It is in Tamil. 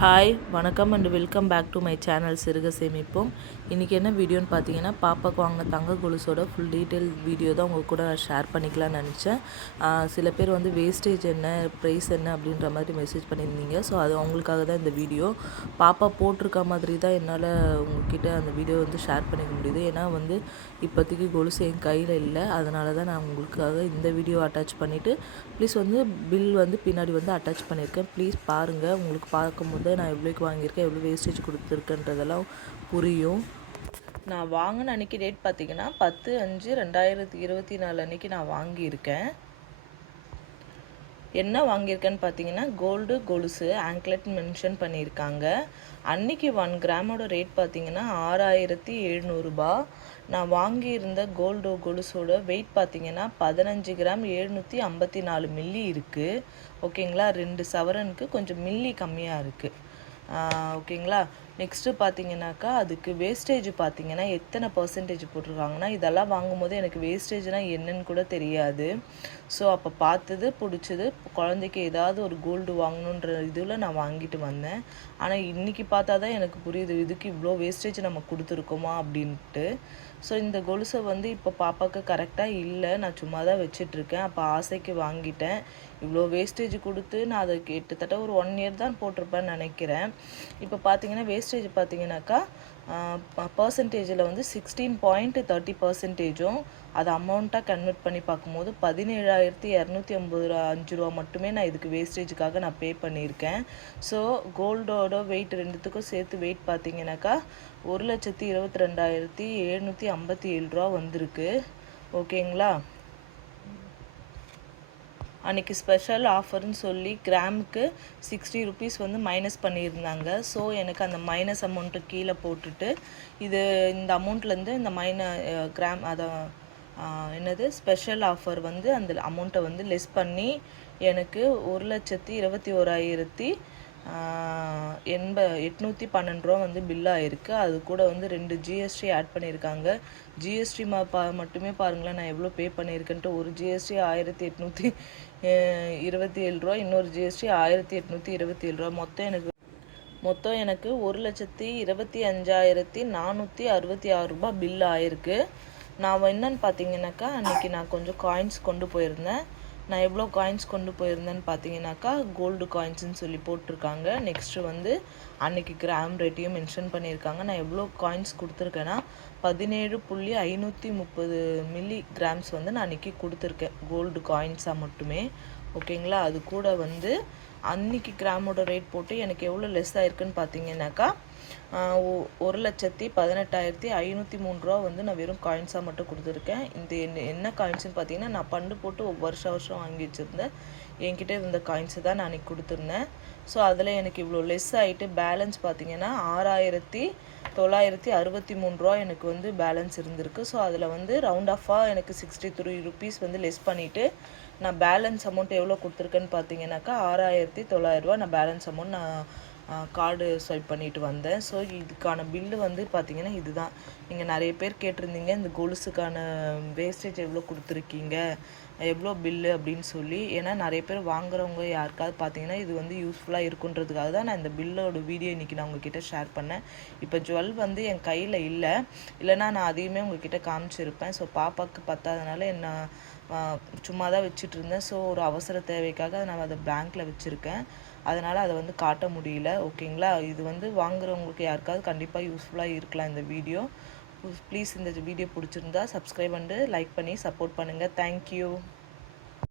ஹாய் வணக்கம் and welcome back to my channel சிறுக சேமிப்போம். இன்றைக்கி என்ன வீடியோன்னு பார்த்தீங்கன்னா, பாப்பாவுக்கு வாங்கின தங்க கொலுசோட ஃபுல் டீட்டெயில் வீடியோ தான் உங்கள் கூட நான் ஷேர் பண்ணிக்கலாம்னு நினச்சேன். சில பேர் வந்து வேஸ்டேஜ் என்ன, ப்ரைஸ் என்ன அப்படின்ற மாதிரி மெசேஜ் பண்ணியிருந்தீங்க. ஸோ அது அவங்களுக்காக தான் இந்த வீடியோ. பாப்பா போட்டிருக்க மாதிரி தான் என்னால் உங்ககிட்ட அந்த வீடியோ வந்து ஷேர் பண்ணிக்க முடியுது. ஏன்னா வந்து இப்போதைக்கு கொலுசு என் கையில் இல்லை. அதனால தான் நான் உங்களுக்காக இந்த வீடியோ அட்டாச் பண்ணிவிட்டு ப்ளீஸ் வந்து பில் வந்து பின்னாடி வந்து அட்டாச் பண்ணியிருக்கேன். ப்ளீஸ் பாருங்கள். உங்களுக்கு பார்க்கும்போது நான் எவ்வளோக்கு வாங்கியிருக்கேன், எவ்வளோ வேஸ்டேஜ் கொடுத்துருக்கேன்றதெல்லாம் புரியும். நான் வாங்கின அன்றைக்கி டேட் பார்த்திங்கன்னா 10/5/2024 அன்றைக்கி நான் வாங்கியிருக்கேன். என்ன வாங்கியிருக்கேன்னு பார்த்தீங்கன்னா, கோல்டு கொலுசு ஆங்க்லெட் மென்ஷன் பண்ணியிருக்காங்க. அன்றைக்கி 1 கிராமோட ரேட் பார்த்தீங்கன்னா 6700 ரூபா. நான் வாங்கியிருந்த கோல்டு கொலுசோட வெயிட் பார்த்தீங்கன்னா 15 கிராம் 754 மில்லி இருக்குது. ஓகேங்களா, 2 சவரனுக்கு கொஞ்சம் மில்லி கம்மியாக இருக்குது. ஓகேங்களா. நெக்ஸ்ட்டு பார்த்தீங்கன்னாக்கா, அதுக்கு வேஸ்டேஜ் பார்த்தீங்கன்னா எத்தனை பர்சன்டேஜ் போட்டிருக்காங்கன்னா, இதெல்லாம் வாங்கும்போது எனக்கு வேஸ்டேஜ்னால் என்னன்னு கூட தெரியாது. ஸோ அப்போ பார்த்தது பிடிச்சது, குழந்தைக்கு ஏதாவது ஒரு கோல்டு வாங்கணுன்ற இதில் நான் வாங்கிட்டு வந்தேன். ஆனால் இன்றைக்கி பார்த்தா தான் எனக்கு புரியுது, இதுக்கு இவ்வளோ வேஸ்டேஜ் நம்ம கொடுத்துருக்கோமா அப்படின்ட்டு. ஸோ இந்த கொலுசை வந்து இப்போ பாப்பாவுக்கு கரெக்டாக இல்லை, நான் சும்மா தான் வச்சிட்ருக்கேன். அப்போ ஆசைக்கு வாங்கிட்டேன். இவ்வளோ வேஸ்டேஜ் கொடுத்து நான் அதை கிட்டத்தட்ட ஒரு 1 இயர் தான் போட்டிருப்பேன்னு நினைக்கிறேன். இப்போ பார்த்தீங்கன்னா வேஸ்டேஜ் பார்த்தீங்கன்னாக்கா பர்சன்டேஜில் வந்து 16.30%. அதை அமௌண்ட்டாக கன்வெர்ட் பண்ணி பார்க்கும்போது 17,255 ரூபா மட்டுமே நான் இதுக்கு வேஸ்டேஜுக்காக நான் பே பண்ணியிருக்கேன். ஸோ கோல்டோட வெயிட் ரெண்டுத்துக்கும் சேர்த்து வெயிட் பார்த்தீங்கன்னாக்கா 1,22,757 ரூபா வந்திருக்கு. ஓகேங்களா. அன்றைக்கி ஸ்பெஷல் ஆஃபர்னு சொல்லி கிராமுக்கு 60 ருபீஸ் வந்து மைனஸ் பண்ணியிருந்தாங்க. ஸோ எனக்கு அந்த மைனஸ் அமௌண்ட்டு கீழே போட்டுட்டு இந்த அமௌண்ட்லேருந்து இந்த கிராம் அதை என்னது ஸ்பெஷல் ஆஃபர் வந்து அந்த அமௌண்ட்டை வந்து லெஸ் பண்ணி எனக்கு 1,21,812 ரூபா வந்து பில் ஆகிருக்கு. அது கூட வந்து 2 ஜிஎஸ்டி ஆட் பண்ணியிருக்காங்க. ஜிஎஸ்டி மட்டுமே பாருங்களேன், நான் எவ்வளோ பே பண்ணியிருக்கேன்ட்டு. ஒரு ஜிஎஸ்டி 1,827 ரூபா, இன்னொரு ஜிஎஸ்டி 1,827 ரூபா. மொத்தம் எனக்கு 1,25,466 ரூபா பில் ஆகிருக்கு. நான் என்னன்னு பார்த்தீங்கன்னாக்கா, அன்றைக்கி நான் கொஞ்சம் காயின்ஸ் கொண்டு போயிருந்தேன். நான் எவ்வளோ காயின்ஸ் கொண்டு போயிருந்தேன்னு பார்த்தீங்கன்னாக்கா, கோல்டு காயின்ஸுன்னு சொல்லி போட்டிருக்காங்க. நெக்ஸ்ட்டு வந்து அன்றைக்கி கிராம் ரேட்டையும் மென்ஷன் பண்ணியிருக்காங்க. நான் எவ்வளோ காயின்ஸ் கொடுத்துருக்கேன்னா 17,530 மில்லி கிராம்ஸ் வந்து நான் அன்றைக்கி கொடுத்துருக்கேன், கோல்டு காயின்ஸாக மட்டுமே. ஓகேங்களா. அது கூட வந்து அன்றைக்கி கிராமோட ரேட் போட்டு எனக்கு எவ்வளோ லெஸ் ஆகிருக்குன்னு பார்த்தீங்கன்னாக்கா 1,18,503 ரூபா வந்து நான் வெறும் காயின்ஸாக மட்டும் கொடுத்துருக்கேன். இந்த என்ன காயின்ஸ்னு பார்த்தீங்கன்னா, நான் பண்டு போட்டு வருஷம் வாங்கி வச்சுருந்தேன். என்கிட்ட இருந்த காயின்ஸை தான் நான் அன்றைக்கி கொடுத்துருந்தேன். ஸோ அதில் எனக்கு இவ்வளோ லெஸ் ஆகிட்டு பேலன்ஸ் பார்த்தீங்கன்னா 6,963 ரூபா எனக்கு வந்து பேலன்ஸ் இருந்திருக்கு. ஸோ அதில் வந்து ரவுண்ட் ஆஃபாக எனக்கு 63 ருபீஸ் வந்து லெஸ் பண்ணிவிட்டு நான் பேலன்ஸ் அமௌண்ட் எவ்வளோ கொடுத்துருக்கேன்னு பார்த்தீங்கன்னாக்கா 6,900 ரூபா நான் பேலன்ஸ் அமௌண்ட் கார்டு ஸ்வைப் பண்ணிட்டு வந்தேன். ஸோ இதுக்கான பில்லு வந்து பார்த்தீங்கன்னா இதுதான். நீங்கள் நிறைய பேர் கேட்டிருந்தீங்க, இந்த கொலுசுக்கான வேஸ்டேஜ் எவ்வளோ கொடுத்துருக்கீங்க, எவ்வளோ பில்லு அப்படின்னு சொல்லி. ஏன்னா நிறைய பேர் வாங்குறவங்க யாருக்காவது பார்த்தீங்கன்னா இது வந்து யூஸ்ஃபுல்லாக இருக்குன்றதுக்காக தான் நான் இந்த பில்லோட வீடியோ இன்றைக்கி நான் உங்ககிட்ட ஷேர் பண்ணேன். இப்போ ஜுவல் வந்து என் கையில் இல்லைன்னா நான் அதையுமே உங்ககிட்ட காமிச்சிருப்பேன். ஸோ பாப்பாவுக்கு பத்தாதனால என்ன சும்மா தான் வச்சுட்டு இருந்தேன். ஸோ ஒரு அவசர தேவைக்காக நான் அதை பேங்க்கில் வச்சுருக்கேன். அதனால் அதை வந்து காட்ட முடியல. ஓகேங்களா. இது வந்து வாங்குறவங்களுக்கு யாருக்காவது கண்டிப்பாக யூஸ்ஃபுல்லாக இருக்கலாம் இந்த வீடியோ. ப்ளீஸ் இந்த வீடியோ பிடிச்சிருந்தா சப்ஸ்கிரைப் பண்ணிட்டு லைக் பண்ணி சப்போர்ட் பண்ணுங்கள். தேங்க்யூ.